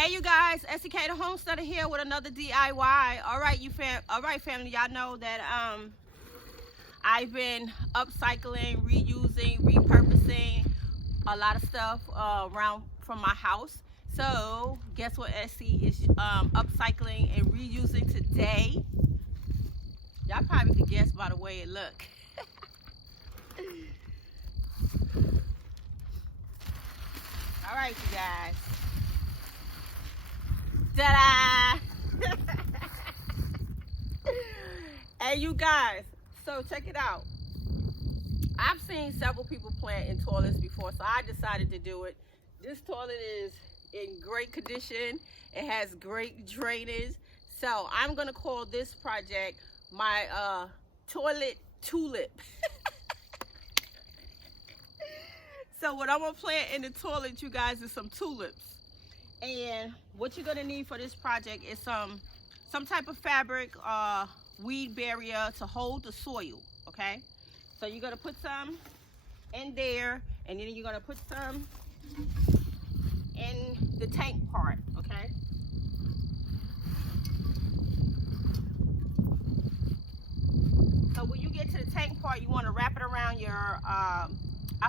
Hey you guys, EsiK The Homesteaddah here with another DIY. Alright family, y'all know that I've been upcycling, reusing, repurposing a lot of stuff around from my house. So guess what Essie is upcycling and reusing today? Y'all probably could guess by the way it look. Alright you guys. Ta-da! Hey you guys, so check it out. I've seen several people planting toilets before, so I decided to do it. This toilet is in great condition. It has great drainage. So I'm gonna call this project my toilet tulip. So what I'm gonna plant in the toilet, you guys, is some tulips. And what you're gonna need for this project is some type of fabric, weed barrier to hold the soil, okay? So you're gonna put some in there, and then you're gonna put some in the tank part, okay? So when you get to the tank part, you wanna wrap it around your, I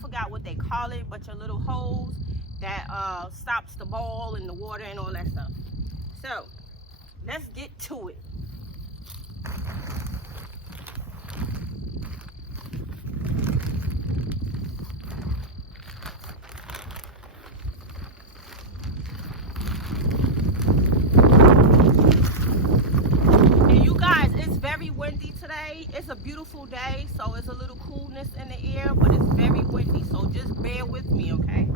forgot what they call it, but your little hose that stops the ball and the water and all that stuff. So let's get to it. And you guys, it's very windy today. It's a beautiful day, so it's a little coolness in the air, but it's very windy, so just bear with me, okay?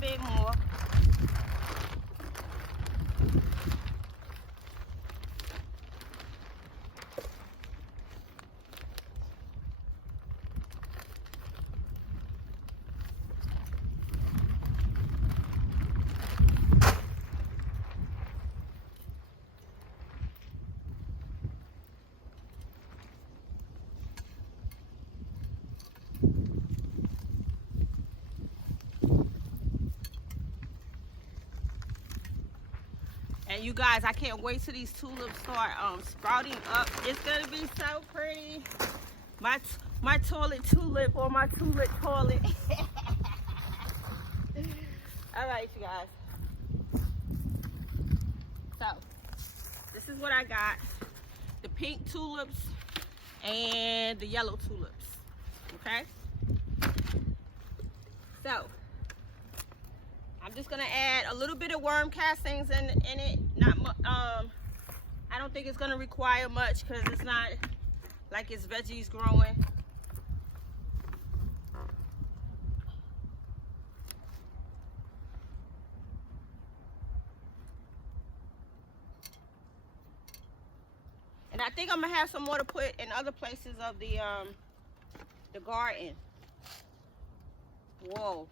Bit more. And you guys, I can't wait till these tulips start sprouting up. It's gonna be so pretty. My toilet tulip, or my tulip toilet. All right, you guys. So this is what I got: the pink tulips and the yellow tulips. Okay. So I'm just gonna add a little bit of worm castings in it. Not I don't think it's gonna require much because it's not like it's veggies growing. And I think I'm gonna have some more to put in other places of the garden. Whoa.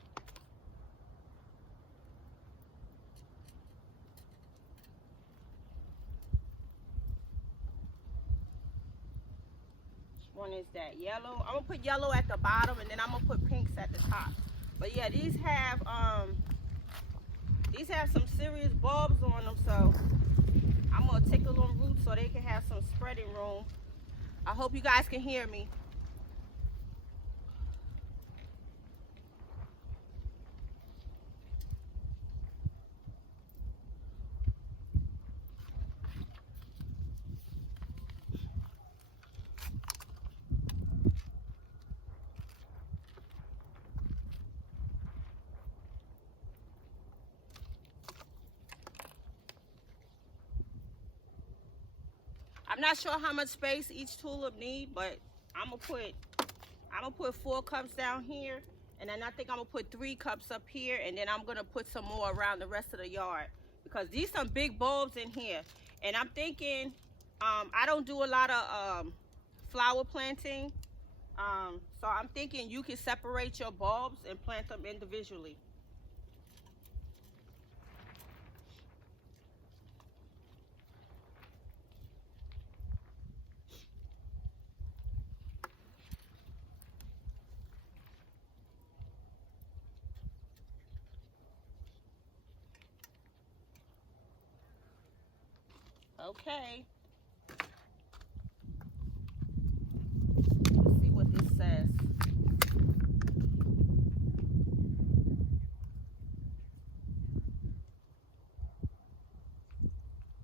One is that yellow. I'm gonna put yellow at the bottom, and then I'm gonna put pinks at the top. But yeah, these have some serious bulbs on them, so I'm gonna tickle so they can have some spreading room. I hope you guys can hear me. I'm not sure how much space each tulip need, but I'm gonna put 4 cups down here, and then I think I'm gonna put 3 cups up here, and then I'm gonna put some more around the rest of the yard, because these some big bulbs in here. And I'm thinking, I don't do a lot of flower planting, so I'm thinking you can separate your bulbs and plant them individually. Okay. Let's see what this says.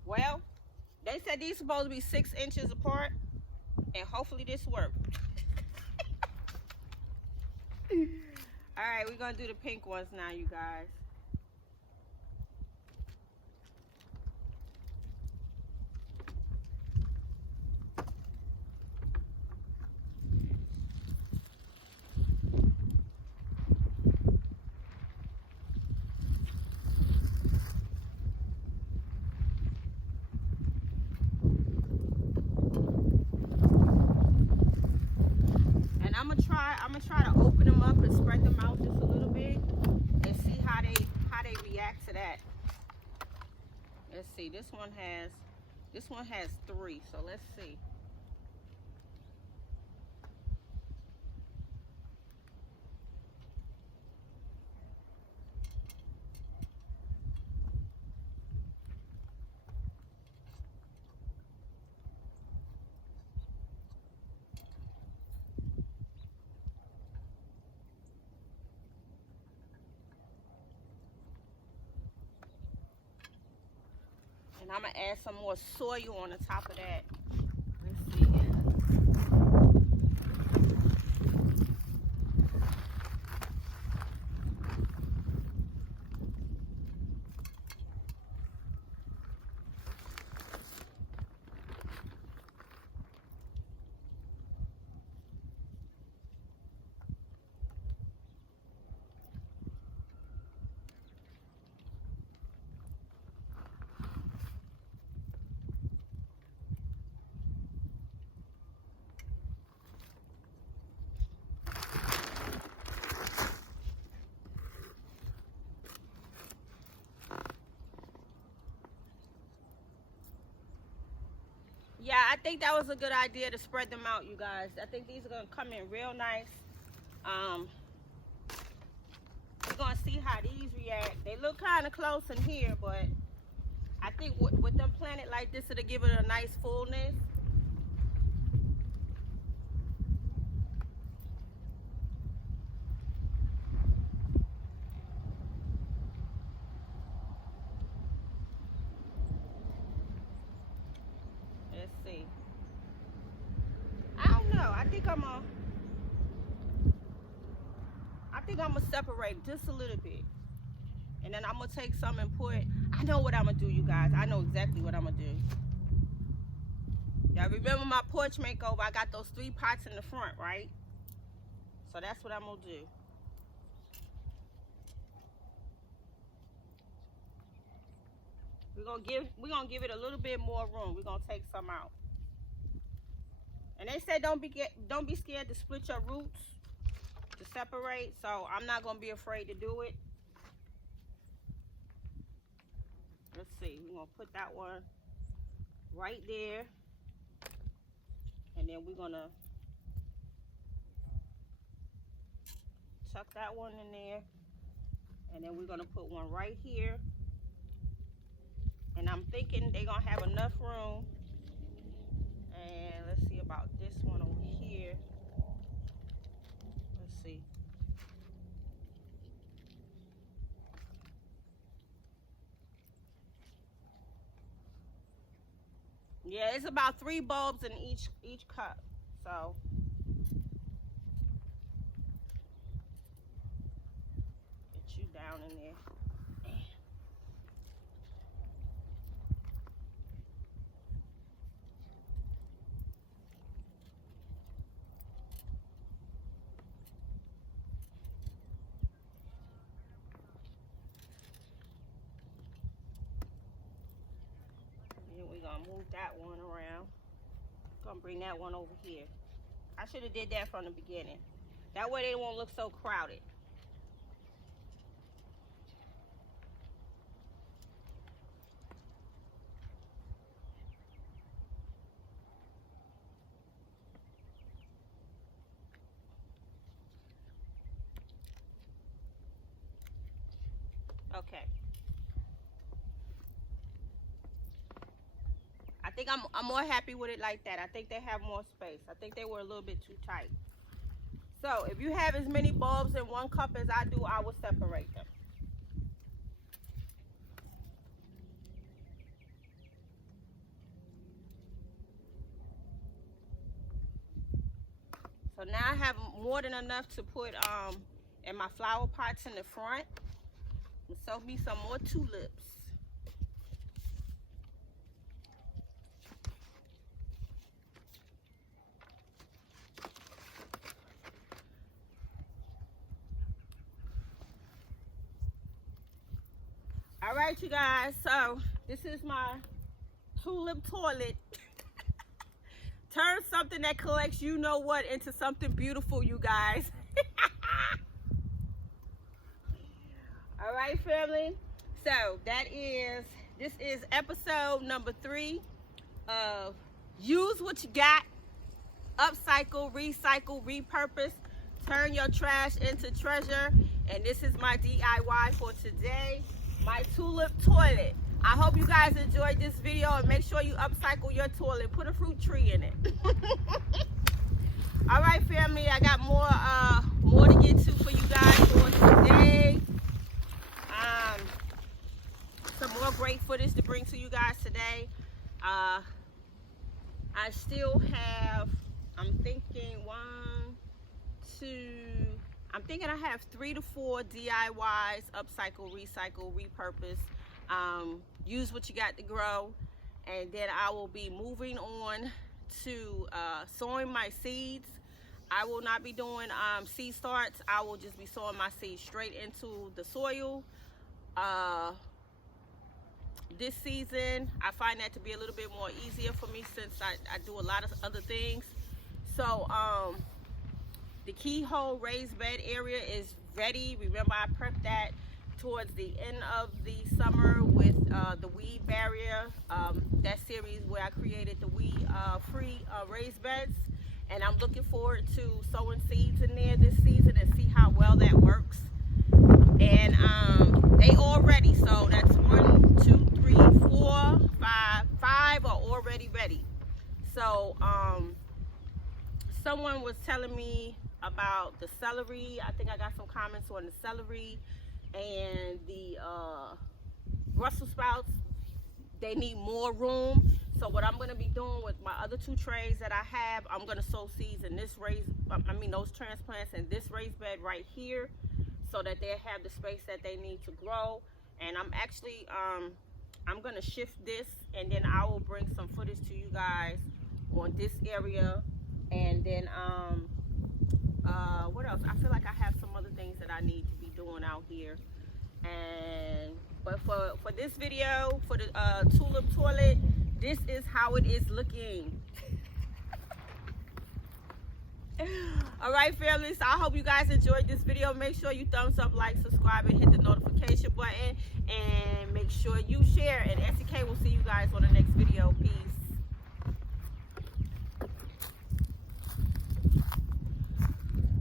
Well, they said these supposed to be 6 inches apart, and hopefully this works. All right, we're gonna do the pink ones now, you guys. I'm gonna try to open them up and spread them out just a little bit and see how they react to that. Let's see. This one has 3. So let's see. And I'm gonna add some more soil on the top of that. Let's see here. Yeah, I think that was a good idea to spread them out, you guys. I think these are gonna come in real nice. We're gonna see how these react. They look kind of close in here, but I think with them planted like this, it'll give it a nice fullness. Let's see. I don't know. I think I'm gonna separate just a little bit, and then I'm gonna take some and put. I know what I'm gonna do, you guys. I know exactly what I'm gonna do. Y'all remember my porch makeover? I got those 3 pots in the front, right? So that's what I'm gonna do. We're gonna give it a little bit more room. We're gonna take some out. And they said don't be scared to split your roots to separate. So I'm not gonna be afraid to do it. Let's see. We're gonna put that one right there, and then we're gonna tuck that one in there, and then we're gonna put one right here. And I'm thinking they're gonna have enough room And let's see about this one over here. Let's see. Yeah, it's about 3 bulbs in each cup. So get you down in there. We're gonna move that one around. Gonna bring that one over here. I should have did that from the beginning. That way they won't look so crowded. Okay. I think I'm more happy with it like that. I think they have more space. I think they were a little bit too tight. So if you have as many bulbs in one cup as I do, I will separate them. So now I have more than enough to put in my flower pots in the front. And sow me some more tulips. All right, you guys, so this is my tulip toilet. Turn something that collects you know what into something beautiful, you guys. All right, family, so this is episode number 3 of Use What You Got, Upcycle, Recycle, Repurpose, Turn Your Trash into Treasure. And this is my DIY for today. My tulip toilet. I hope you guys enjoyed this video, and make sure you upcycle your toilet. Put a fruit tree in it. All right, family, I got more to get to for you guys for today. Some more great footage to bring to you guys today. I still have, I'm thinking I have 3 to 4 DIYs, upcycle, recycle, repurpose, use what you got to grow. And then I will be moving on to sowing my seeds. I will not be doing seed starts. I will just be sowing my seeds straight into the soil. This season, I find that to be a little bit more easier for me since I do a lot of other things. So the keyhole raised bed area is ready. Remember, I prepped that towards the end of the summer with the weed barrier, that series where I created the weed free raised beds. And I'm looking forward to sowing seeds in there this season and see how well that works. And they all ready. So that's 1, 2, 3, 4, 5 are already ready. So someone was telling me about the celery. I think I got some comments on the celery and the Brussels sprouts. They need more room. So what I'm going to be doing with my other 2 trays that I have, I'm going to sow seeds in this those transplants in this raised bed right here, so that they have the space that they need to grow. And I'm actually I'm going to shift this, and then I will bring some footage to you guys on this area. And then what else? I feel like I have some other things that I need to be doing out here. But for this video, for the tulip toilet, this is how it is looking. All right, family, so I hope you guys enjoyed this video. Make sure you thumbs up, like, subscribe, and hit the notification button, and make sure you share. And EsiK will see you guys on the next video. Peace.